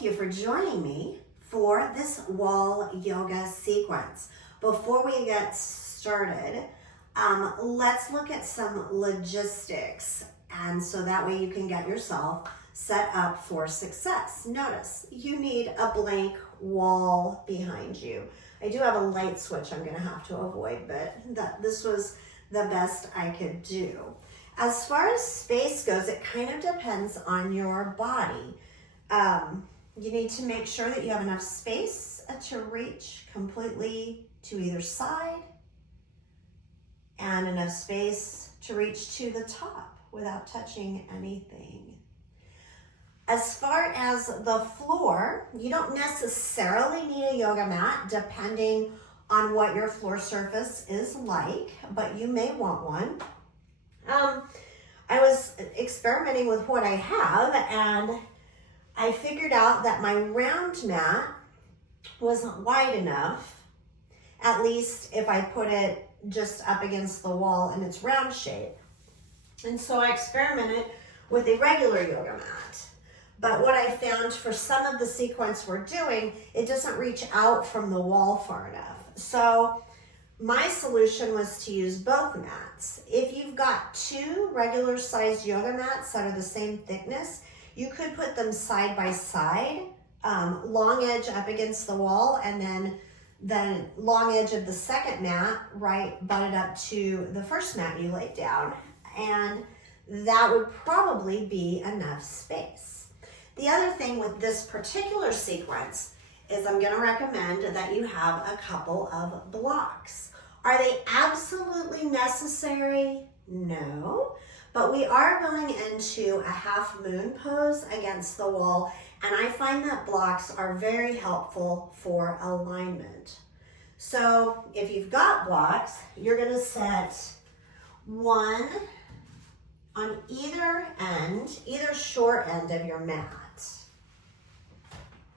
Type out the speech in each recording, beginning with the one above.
thank you for joining me for this wall yoga sequence. Before we get started, let's look at some logistics, and so that way you can get yourself set up for success. Notice you need a blank wall behind you. I do have a light switch I'm going to have to avoid, but this was the best I could do. As far as space goes, it kind of depends on your body. You need to make sure that you have enough space to reach completely to either side and enough space to reach to the top without touching anything. As far as the floor, you don't necessarily need a yoga mat depending on what your floor surface is like, but you may want one. I was experimenting with what I have, and I figured out that my round mat wasn't wide enough, at least if I put it just up against the wall in its round shape. And so I experimented with a regular yoga mat. But what I found for some of the sequence we're doing, it doesn't reach out from the wall far enough. So my solution was to use both mats. If you've got two regular sized yoga mats that are the same thickness, you could put them side by side, long edge up against the wall, and then the long edge of the second mat right butted up to the first mat you laid down. And that would probably be enough space. The other thing with this particular sequence is I'm going to recommend that you have a couple of blocks. Are they absolutely necessary? No, but we are going into a half moon pose against the wall, and I find that blocks are very helpful for alignment. So if you've got blocks, you're going to set one on either end, either short end of your mat,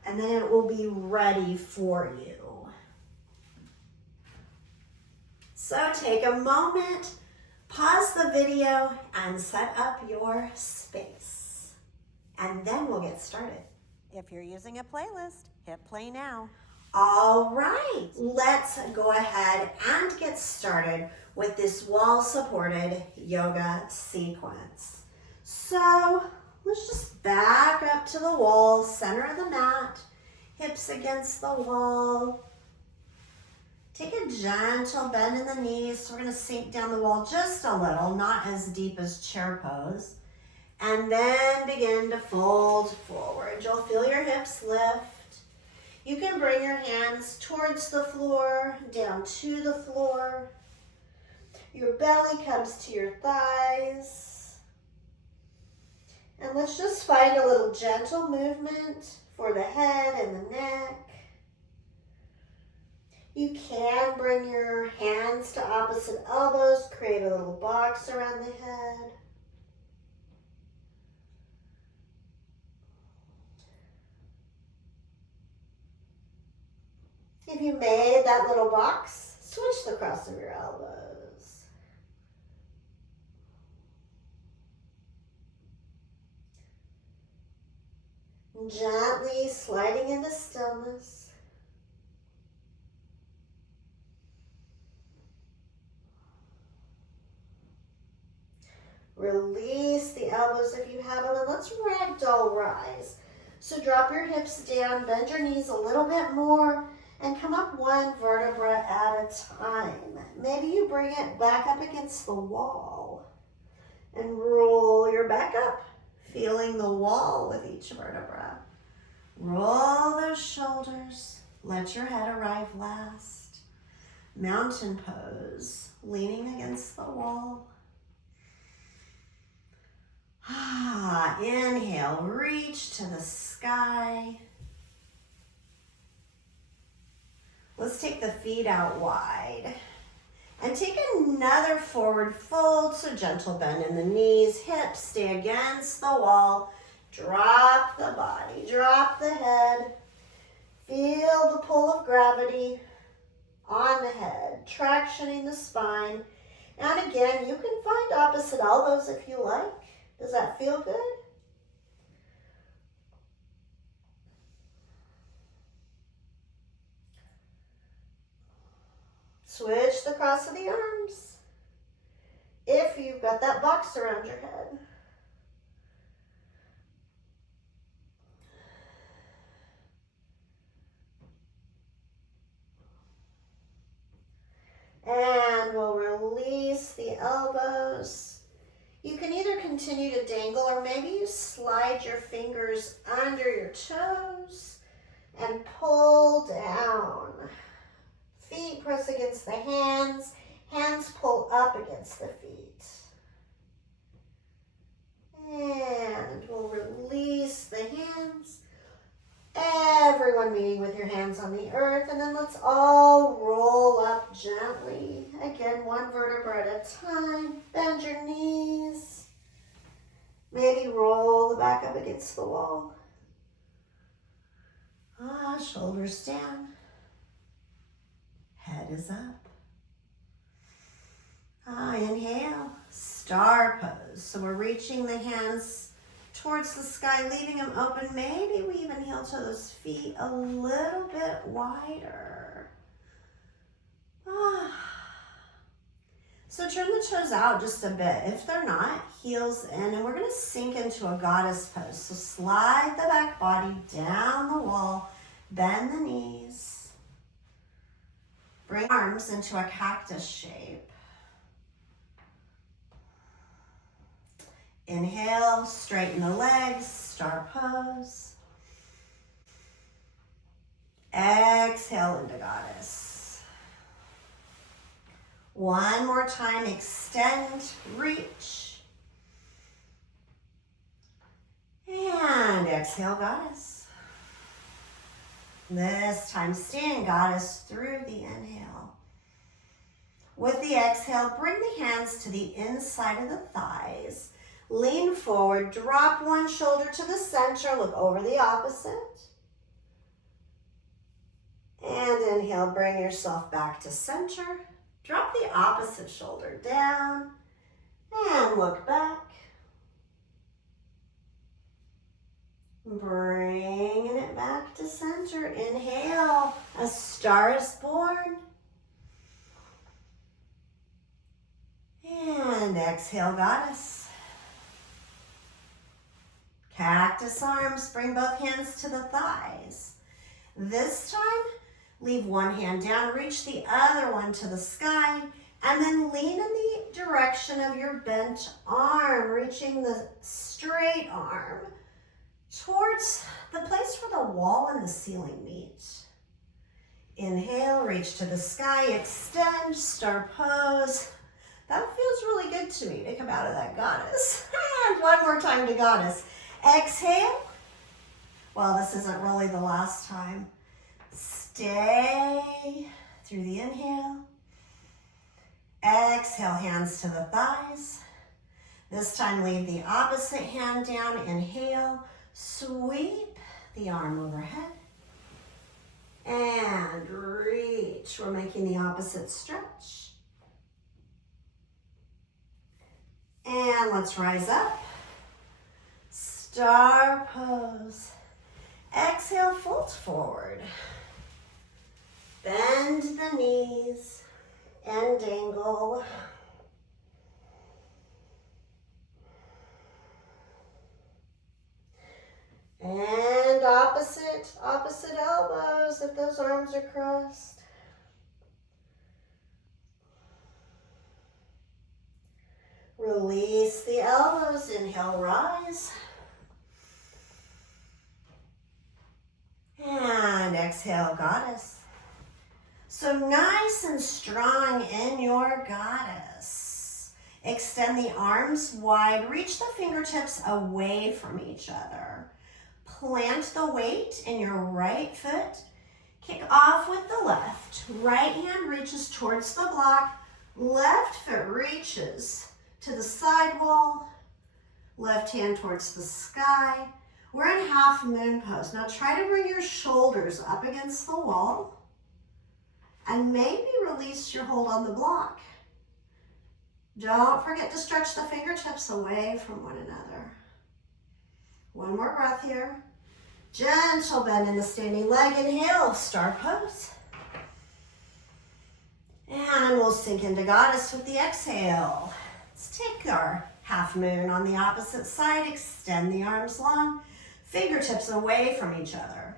and then it will be ready for you. So take a moment, pause the video, and set up your space. And then we'll get started. If you're using a playlist, hit play now. All right, let's go ahead and get started with this wall-supported yoga sequence. So let's just back up to the wall, center of the mat, hips against the wall. Take a gentle bend in the knees. So we're going to sink down the wall just a little, not as deep as chair pose. And then begin to fold forward. You'll feel your hips lift. You can bring your hands towards the floor, down to the floor. Your belly comes to your thighs. And let's just find a little gentle movement for the head and the neck. You can bring your hands to opposite elbows, create a little box around the head. If you made that little box, switch the cross of your elbows. Gently sliding into stillness. Release the elbows if you have them, and let's ragdoll rise. So drop your hips down, bend your knees a little bit more, and come up one vertebra at a time. Maybe you bring it back up against the wall and roll your back up, feeling the wall with each vertebra. Roll those shoulders. Let your head arrive last. Mountain pose, leaning against the wall. Inhale, reach to the sky. Let's take the feet out wide. And take another forward fold, so gentle bend in the knees, hips stay against the wall. Drop the body, drop the head. Feel the pull of gravity on the head, tractioning the spine. And again, you can find opposite elbows if you like. Does that feel good? Switch the cross of the arms. If you've got that box around your head. And we'll release the elbows. You can either continue to dangle or maybe you slide your fingers under your toes and pull down. Feet press against the hands. Hands pull up against the feet. And we'll release the hands. Everyone meeting with your hands on the earth, and then let's all roll up gently. Again, one vertebra at a time. Bend your knees. Maybe roll the back up against the wall. Shoulders down. Head is up. Inhale, star pose. So we're reaching the hands towards the sky, leaving them open. Maybe we even heel to those feet a little bit wider. So turn the toes out just a bit. If they're not, heels in, and we're going to sink into a goddess pose. So slide the back body down the wall, bend the knees, bring arms into a cactus shape. Inhale, straighten the legs, star pose. Exhale into goddess. One more time, extend, reach. And exhale, goddess. This time, stand goddess through the inhale. With the exhale, bring the hands to the inside of the thighs. Lean forward, drop one shoulder to the center, look over the opposite. And inhale, bring yourself back to center. Drop the opposite shoulder down and look back. Bringing it back to center. Inhale, a star is born. And exhale, goddess. Cactus arms, bring both hands to the thighs. This time, leave one hand down, reach the other one to the sky, and then lean in the direction of your bent arm, reaching the straight arm towards the place where the wall and the ceiling meet. Inhale, reach to the sky, extend, star pose. That feels really good to me to come out of that goddess. And one more time to goddess. Exhale. Well, this isn't really the last time. Stay through the inhale. Exhale, hands to the thighs. This time, leave the opposite hand down. Inhale, sweep the arm overhead. And reach. We're making the opposite stretch. And let's rise up. Star pose. Exhale, fold forward. Bend the knees and dangle. And opposite elbows if those arms are crossed. Release the elbows, inhale, rise. And exhale, goddess. So nice and strong in your goddess. Extend the arms wide, reach the fingertips away from each other. Plant the weight in your right foot. Kick off with the left. Right hand reaches towards the block. Left foot reaches to the side wall. Left hand towards the sky. We're in half moon pose. Now try to bring your shoulders up against the wall and maybe release your hold on the block. Don't forget to stretch the fingertips away from one another. One more breath here. Gentle bend in the standing leg. Inhale, star pose. And we'll sink into goddess with the exhale. Let's take our half moon on the opposite side, extend the arms long, fingertips away from each other.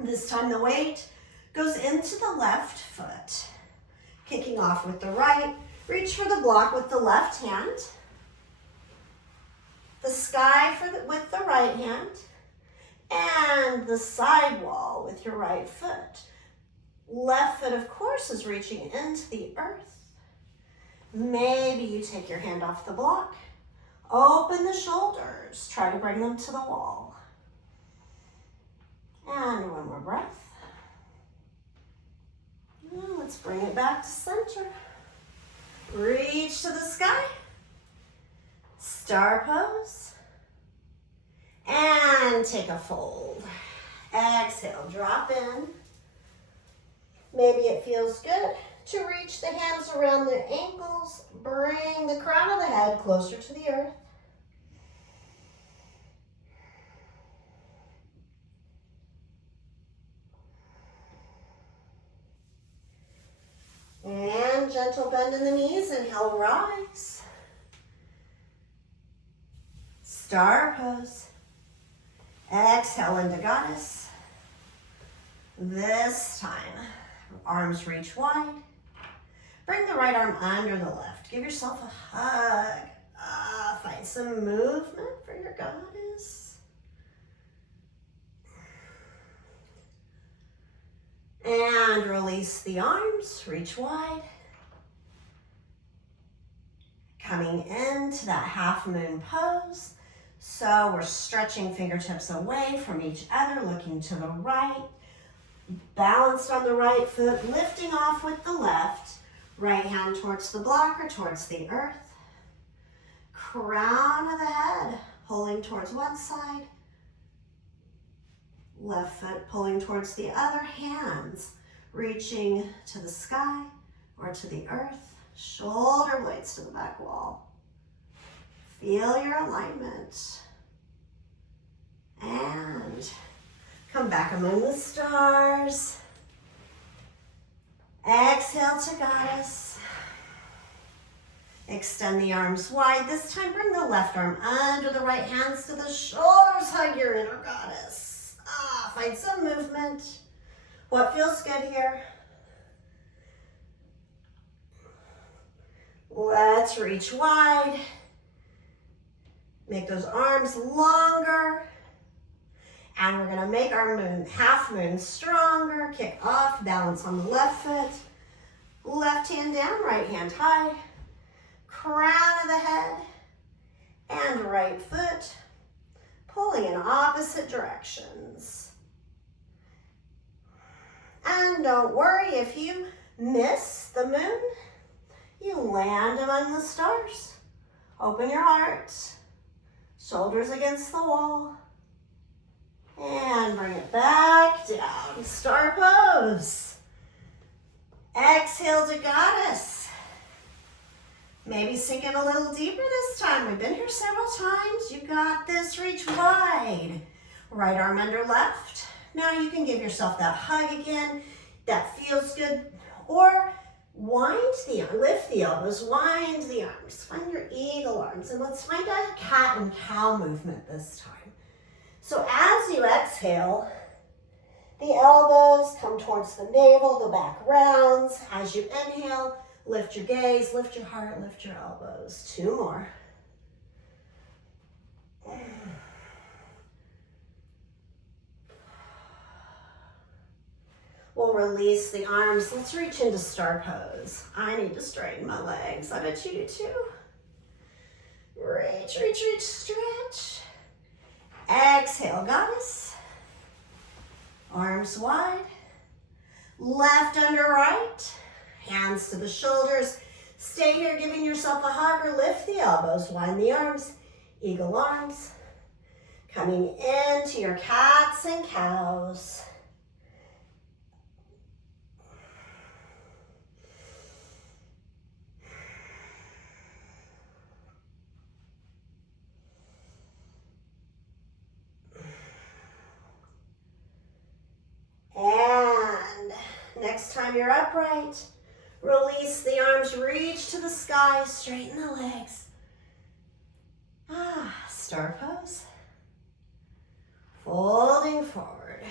This time the weight goes into the left foot. Kicking off with the right, reach for the block with the left hand. The sky with the right hand. And the side wall with your right foot. Left foot, of course, is reaching into the earth. Maybe you take your hand off the block. Open the shoulders. Try to bring them to the wall. And one more breath. Now let's bring it back to center. Reach to the sky. Star pose. And take a fold. Exhale, drop in. Maybe it feels good to reach the hands around the ankles. Bring the crown of the head closer to the earth. And gentle bend in the knees. Inhale, rise. Star pose. Exhale into goddess. This time, arms reach wide. Bring the right arm under the left. Give yourself a hug. Find some movement for your goddess. And release the arms, reach wide. Coming into that half moon pose. So we're stretching fingertips away from each other, looking to the right. Balanced on the right foot, lifting off with the left. Right hand towards the block or towards the earth. Crown of the head, pulling towards one side. Left foot pulling towards the other, hands reaching to the sky or to the earth. Shoulder blades to the back wall. Feel your alignment. And come back among the stars. Exhale to goddess. Extend the arms wide. This time bring the left arm under the right, hands to the shoulders. Hug your inner goddess. Find some movement. What feels good here? Let's reach wide. Make those arms longer. And we're gonna make our moon, half moon stronger. Kick off, balance on the left foot. Left hand down, right hand high. Crown of the head. And right foot. Pulling in opposite directions. And don't worry if you miss the moon. You land among the stars. Open your heart. Shoulders against the wall. And bring it back down. Star pose. Exhale to goddess. Maybe sink in a little deeper this time. We've been here several times. You got this. Reach wide. Right arm under left. Now you can give yourself that hug again. That feels good. Or lift the elbows, wind the arms. Find your eagle arms. And let's find a cat and cow movement this time. So as you exhale, the elbows come towards the navel, the back rounds. As you inhale, lift your gaze, lift your heart, lift your elbows. 2 more. We'll release the arms. Let's reach into star pose. I need to straighten my legs. I bet you do too. Reach, reach, reach, stretch. Exhale, goddess. Arms wide. Left under right. Hands to the shoulders. Stay here giving yourself a hug or lift the elbows. Wind the arms. Eagle arms. Coming into your cats and cows. And next time you're upright, Release the arms, reach to the sky, straighten the legs. Star pose. Folding forward.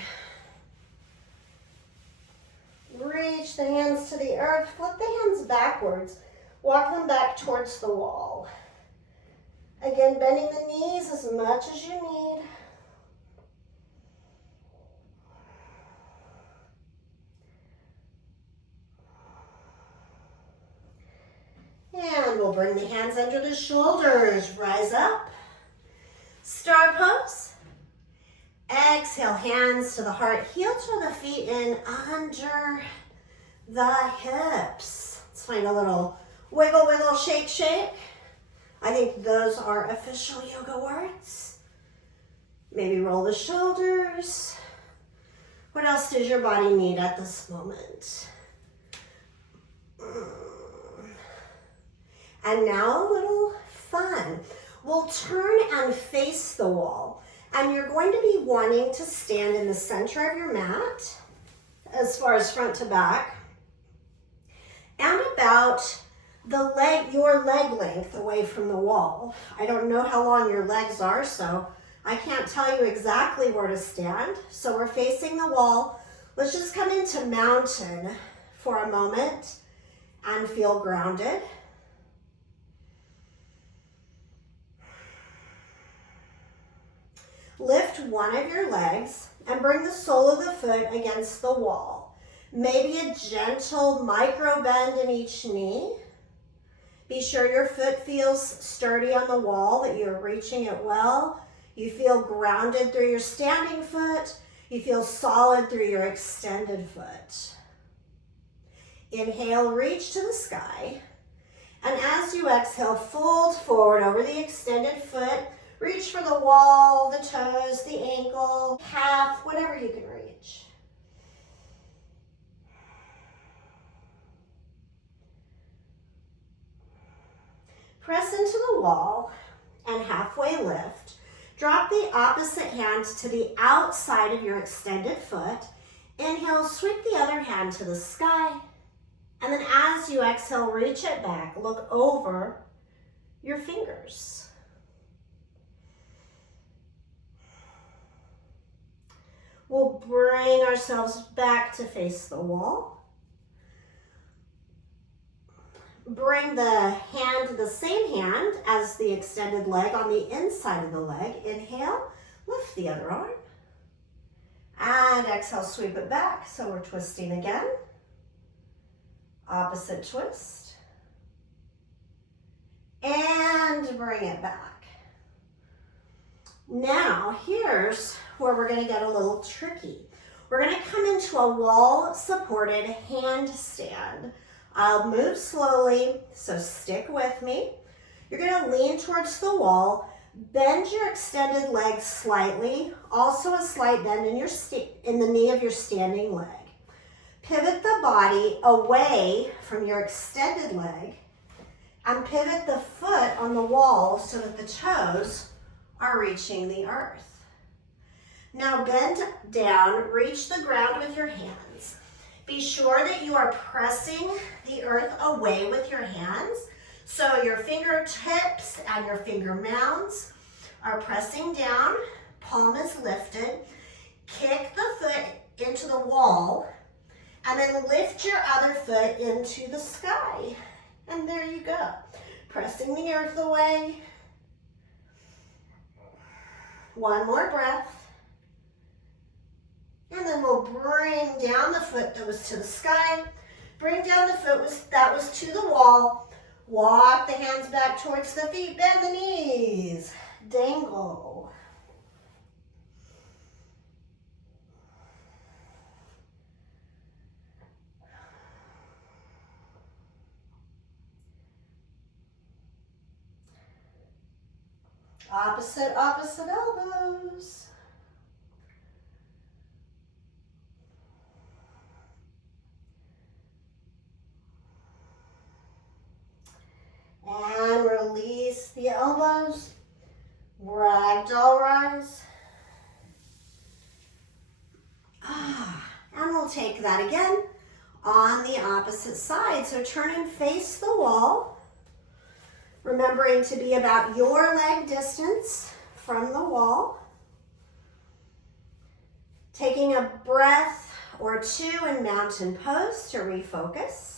Reach the hands to the earth, flip the hands backwards. Walk them back towards the wall. Again, bending the knees as much as you need. And we'll bring the hands under the shoulders, rise up. Star pose. Exhale, hands to the heart, heel to the feet in under the hips. Let's find a little wiggle, wiggle, shake, shake. I think those are official yoga words. Maybe roll the shoulders. What else does your body need at this moment? And now a little fun. We'll turn and face the wall. And you're going to be wanting to stand in the center of your mat, as far as front to back, and about your leg length away from the wall. I don't know how long your legs are, so I can't tell you exactly where to stand. So we're facing the wall. Let's just come into mountain for a moment and feel grounded. Lift one of your legs and bring the sole of the foot against the wall. Maybe a gentle micro bend in each knee. Be sure your foot feels sturdy on the wall, that you're reaching it well. You feel grounded through your standing foot. You feel solid through your extended foot. Inhale, reach to the sky. And as you exhale, fold forward over the extended foot. Reach for the wall, the toes, the ankle, calf, whatever you can reach. Press into the wall and halfway lift. Drop the opposite hand to the outside of your extended foot. Inhale, sweep the other hand to the sky. And then as you exhale, reach it back. Look over your fingers. We'll bring ourselves back to face the wall. Bring the same hand as the extended leg on the inside of the leg. Inhale, lift the other arm. And exhale, sweep it back. So we're twisting again. Opposite twist. And bring it back. Now, here's where we're going to get a little tricky. We're going to come into a wall-supported handstand. I'll move slowly, so stick with me. You're going to lean towards the wall, bend your extended leg slightly, also a slight bend in the knee of your standing leg. Pivot the body away from your extended leg and pivot the foot on the wall so that the toes are reaching the earth. Now bend down, reach the ground with your hands. Be sure that you are pressing the earth away with your hands. So your fingertips and your finger mounds are pressing down, palm is lifted. Kick the foot into the wall and then lift your other foot into the sky. And there you go. Pressing the earth away. One more breath. And then we'll bring down the foot that was to the sky. Bring down the foot that was to the wall. Walk the hands back towards the feet. Bend the knees. Dangle. Opposite elbows. And release the elbows. Ragdoll rise. And we'll take that again. on the opposite side. So turn and face the wall, remembering to be about your leg distance from the wall. Taking a breath or two in mountain pose to refocus.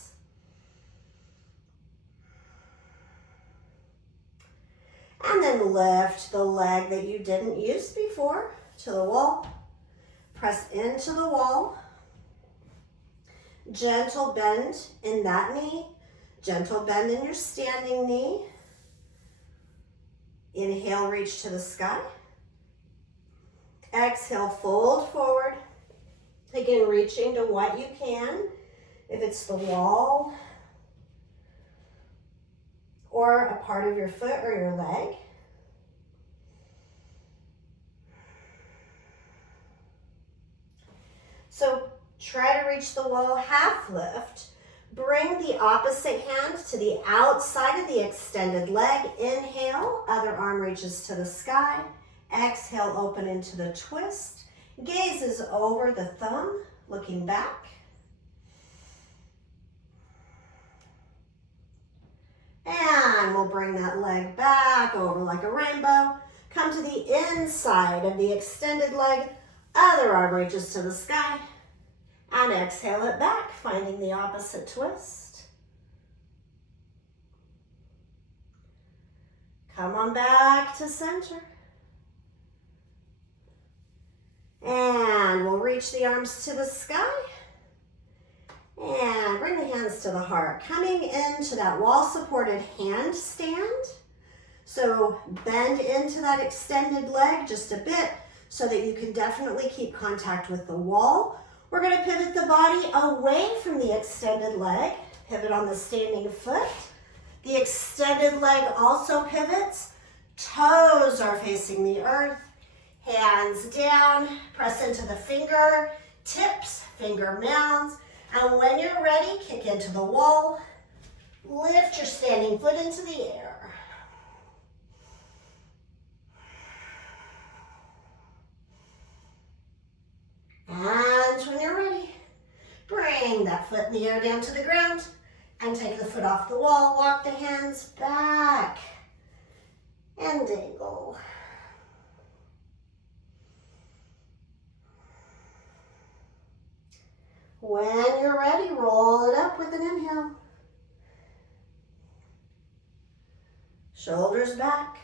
And then lift the leg that you didn't use before to the wall. Press into the wall. Gentle bend in that knee. Gentle bend in your standing knee. Inhale, reach to the sky. Exhale, fold forward. Again, reaching to what you can. If it's the wall or a part of your foot or your leg. So try to reach the wall, half lift. Bring the opposite hand to the outside of the extended leg. Inhale, other arm reaches to the sky. Exhale, open into the twist. Gaze is over the thumb, looking back. And we'll bring that leg back over like a rainbow. Come to the inside of the extended leg. Other arm reaches to the sky. And exhale it back, finding the opposite twist. Come on back to center. And we'll reach the arms to the sky. And bring the hands to the heart. Coming into that wall-supported handstand. So bend into that extended leg just a bit so that you can definitely keep contact with the wall. We're going to pivot the body away from the extended leg. Pivot on the standing foot. The extended leg also pivots. Toes are facing the earth. Hands down. Press into the finger tips, finger mounds. And when you're ready, kick into the wall. Lift your standing foot into the air. And when you're ready, bring that foot in the air down to the ground and take the foot off the wall. Walk the hands back and dangle. When you're ready, roll it up with an inhale. Shoulders back.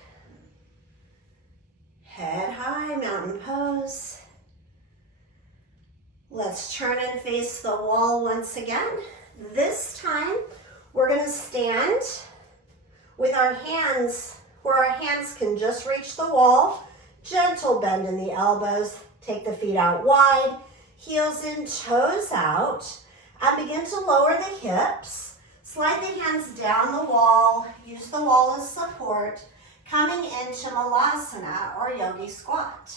Head high, mountain pose. Let's turn and face the wall once again. This time, we're going to stand with our hands where our hands can just reach the wall. Gentle bend in the elbows. Take the feet out wide. Heels in, toes out. And begin to lower the hips. Slide the hands down the wall. Use the wall as support. Coming into Malasana or Yogi Squat.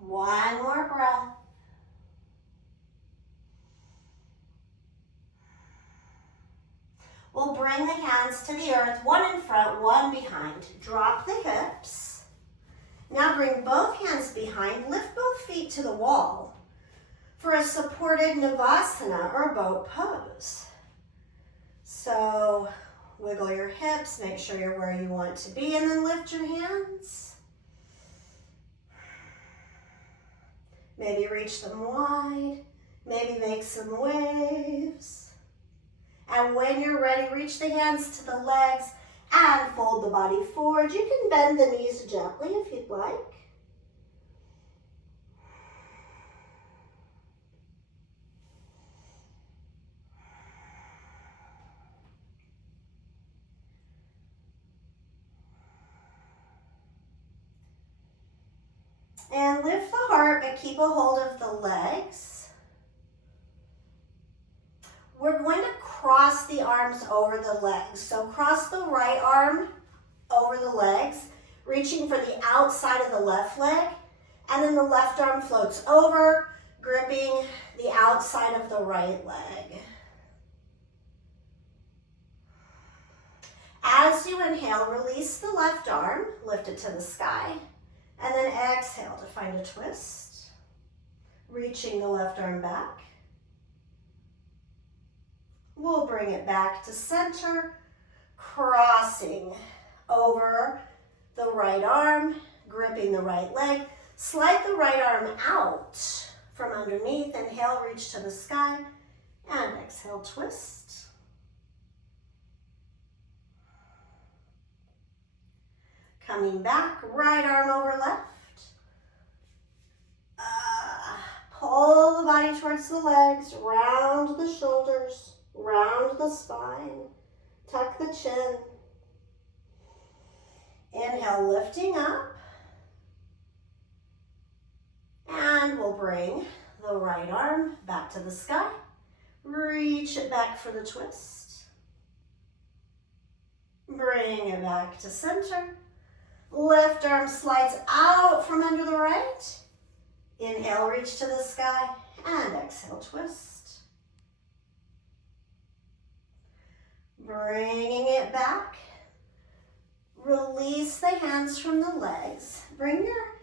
One more breath. We'll bring the hands to the earth, one in front, one behind. Drop the hips. Now bring both hands behind, lift both feet to the wall for a supported Navasana or boat pose. So wiggle your hips, make sure you're where you want to be, and then lift your hands. Maybe reach them wide, maybe make some waves. And when you're ready, reach the hands to the legs and fold the body forward. You can bend the knees gently if you'd like. And lift the heart, but keep a hold of the legs. We're going to cross the arms over the legs. So cross the right arm over the legs, reaching for the outside of the left leg, and then the left arm floats over, gripping the outside of the right leg. As you inhale, release the left arm, lift it to the sky, and then exhale to find a twist. Reaching the left arm back. We'll bring it back to center, crossing over the right arm, gripping the right leg. Slide the right arm out from underneath. Inhale, reach to the sky, and exhale, twist. Coming back, right arm over left. Pull the body towards the legs, round the shoulders, round the spine, tuck the chin. Inhale, lifting up. And we'll bring the right arm back to the sky. Reach it back for the twist. Bring it back to center. Left arm slides out from under the right. Inhale, reach to the sky, and exhale, twist. Bringing it back. Release the hands from the legs. Bring your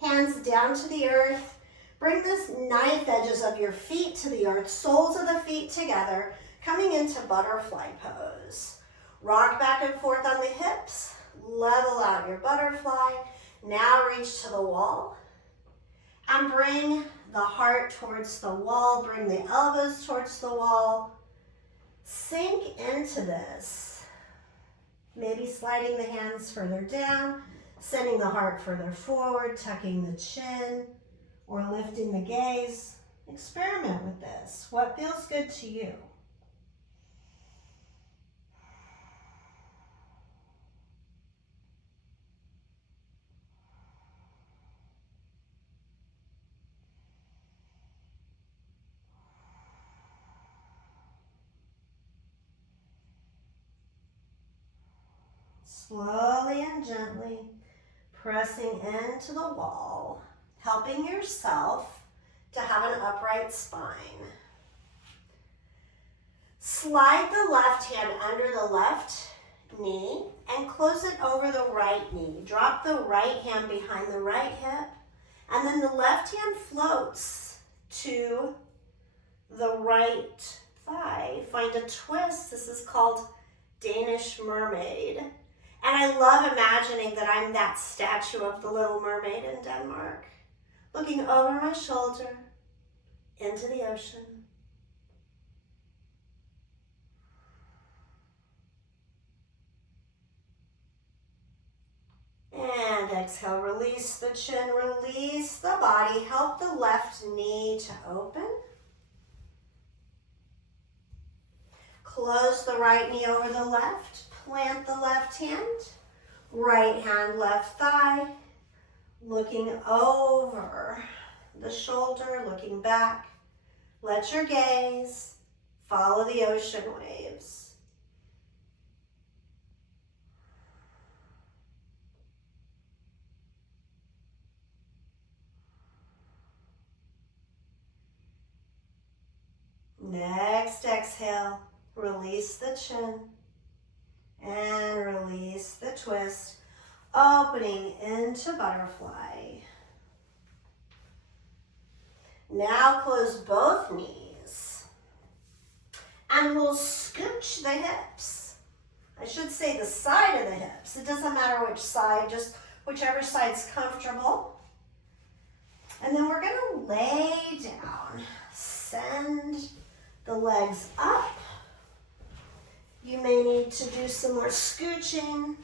hands down to the earth. Bring the knife edges of your feet to the earth, soles of the feet together, coming into butterfly pose. Rock back and forth on the hips. Level out your butterfly. Now reach to the wall. And bring the heart towards the wall. Bring the elbows towards the wall. Sink into this. Maybe sliding the hands further down, sending the heart further forward, tucking the chin, or lifting the gaze. Experiment with this. What feels good to you? Slowly and gently pressing into the wall, helping yourself to have an upright spine. Slide the left hand under the left knee and close it over the right knee. Drop the right hand behind the right hip, and then the left hand floats to the right thigh. Find a twist. This is called Danish mermaid. And I love imagining that I'm that statue of the Little Mermaid in Denmark, looking over my shoulder into the ocean. And exhale, release the chin, release the body, help the left knee to open. Close the right knee over the left. Plant the left hand, right hand, left thigh, looking over the shoulder, looking back. Let your gaze follow the ocean waves. Next exhale, release the chin. And release the twist, opening into butterfly. Now close both knees. And we'll scooch the hips. I should say the side of the hips. It doesn't matter which side, just whichever side's comfortable. And then we're gonna lay down. Send the legs up. You may need to do some more scooching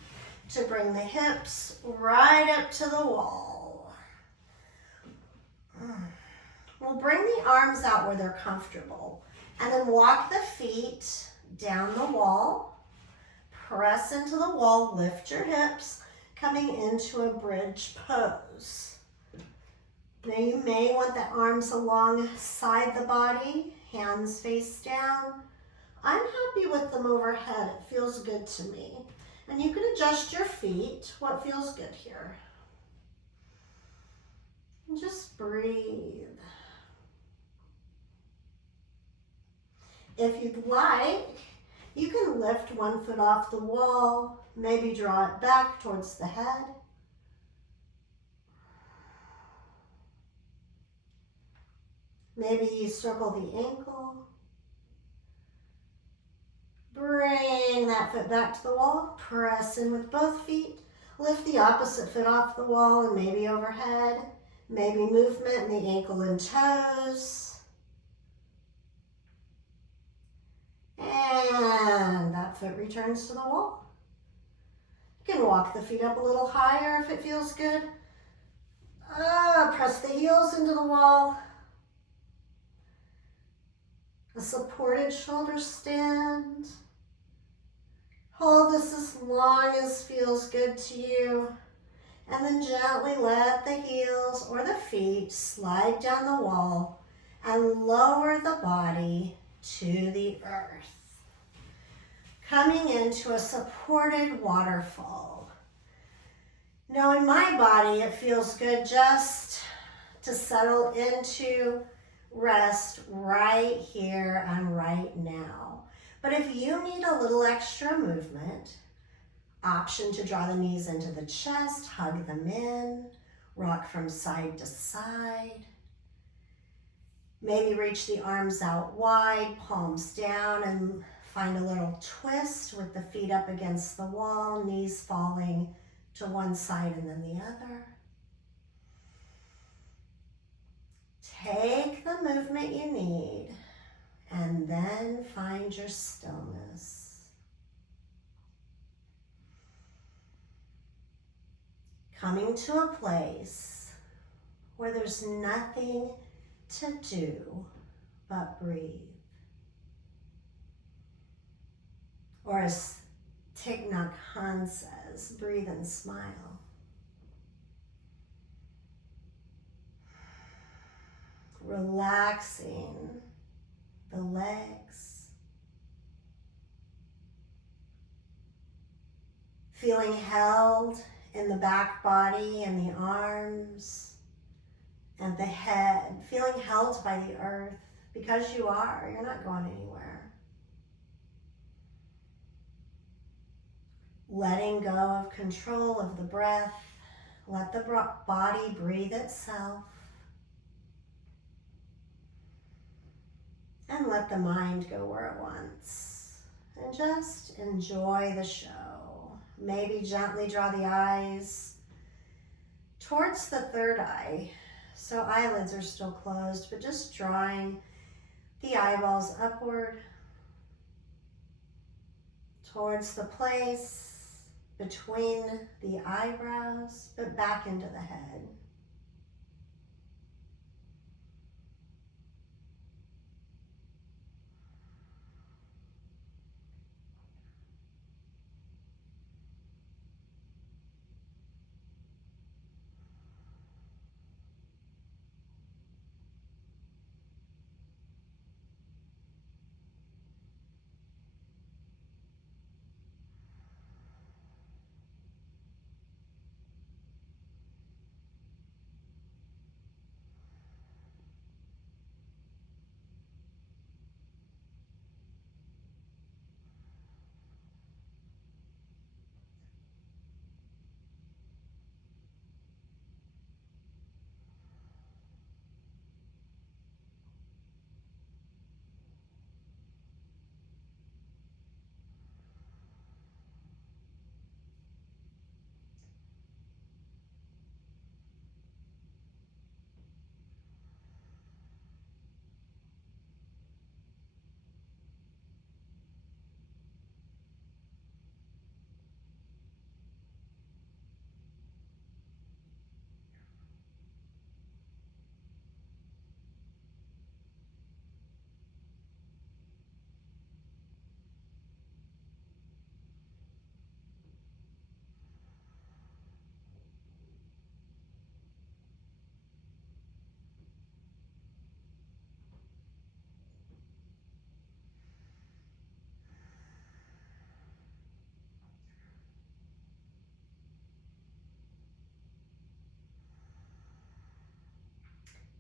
to bring the hips right up to the wall. We'll bring the arms out where they're comfortable and then walk the feet down the wall. Press into the wall, lift your hips, coming into a bridge pose. Now you may want the arms alongside the body, hands face down. I'm happy with them overhead. It feels good to me. And you can adjust your feet. What feels good here? And just breathe. If you'd like, You can lift one foot off the wall, maybe draw it back towards the head. Maybe you circle the ankle. Bring that foot back to the wall. Press in with both feet. Lift the opposite foot off the wall and maybe overhead. Maybe movement in the ankle and toes. And that foot returns to the wall. You can walk the feet up a little higher if it feels good. Press the heels into the wall. A supported shoulder stand. Hold this as long as feels good to you. And then gently let the heels or the feet slide down the wall and lower the body to the earth. Coming into a supported waterfall. Now in my body, it feels good just to settle into rest right here and right now. But if you need a little extra movement, option to draw the knees into the chest, hug them in, rock from side to side. Maybe reach the arms out wide, palms down, and find a little twist with the feet up against the wall, knees falling to one side and then the other. Take the movement you need and then find your stillness. Coming to a place where there's nothing to do but breathe. Or as Thich Nhat Hanh says, breathe and smile. Relaxing the legs. Feeling held in the back body and the arms and the head. Feeling held by the earth because you are. You're not going anywhere. Letting go of control of the breath. Let the body breathe itself. And let the mind go where it wants. And just enjoy the show. Maybe gently draw the eyes towards the third eye. So eyelids are still closed, but just drawing the eyeballs upward towards the place between the eyebrows, but back into the head.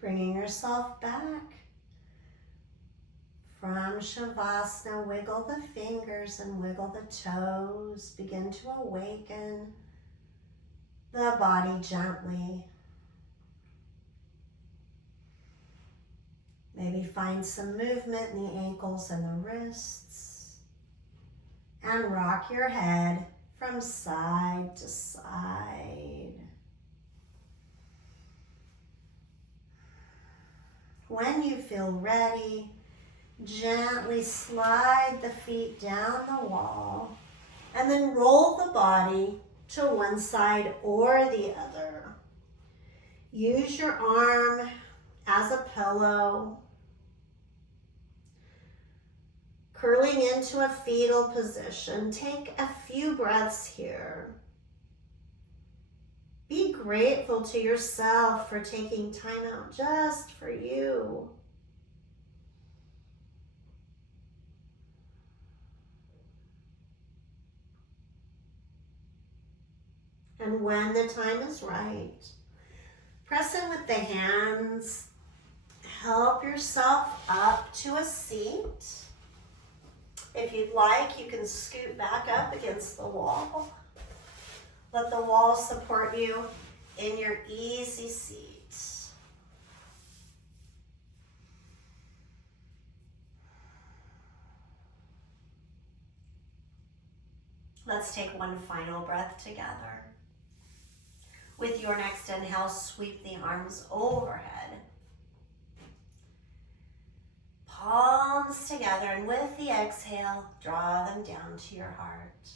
Bringing yourself back From Shavasana, wiggle the fingers and wiggle the toes. Begin to awaken the body gently. Maybe find some movement in the ankles and the wrists. And rock your head from side to side. When you feel ready, gently slide the feet down the wall and then roll the body to one side or the other. Use your arm as a pillow, curling into a fetal position. Take a few breaths here. Be grateful to yourself for taking time out just for you. And when the time is right, press in with the hands. Help yourself up to a seat. If you'd like, you can scoot back up against the wall. Let the wall support you in your easy seat. Let's take one final breath together. With your next inhale, sweep the arms overhead. Palms together, and with the exhale, draw them down to your heart.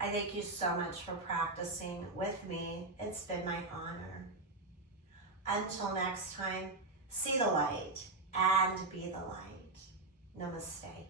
I thank you so much for practicing with me. It's been my honor. Until next time, see the light and be the light. Namaste.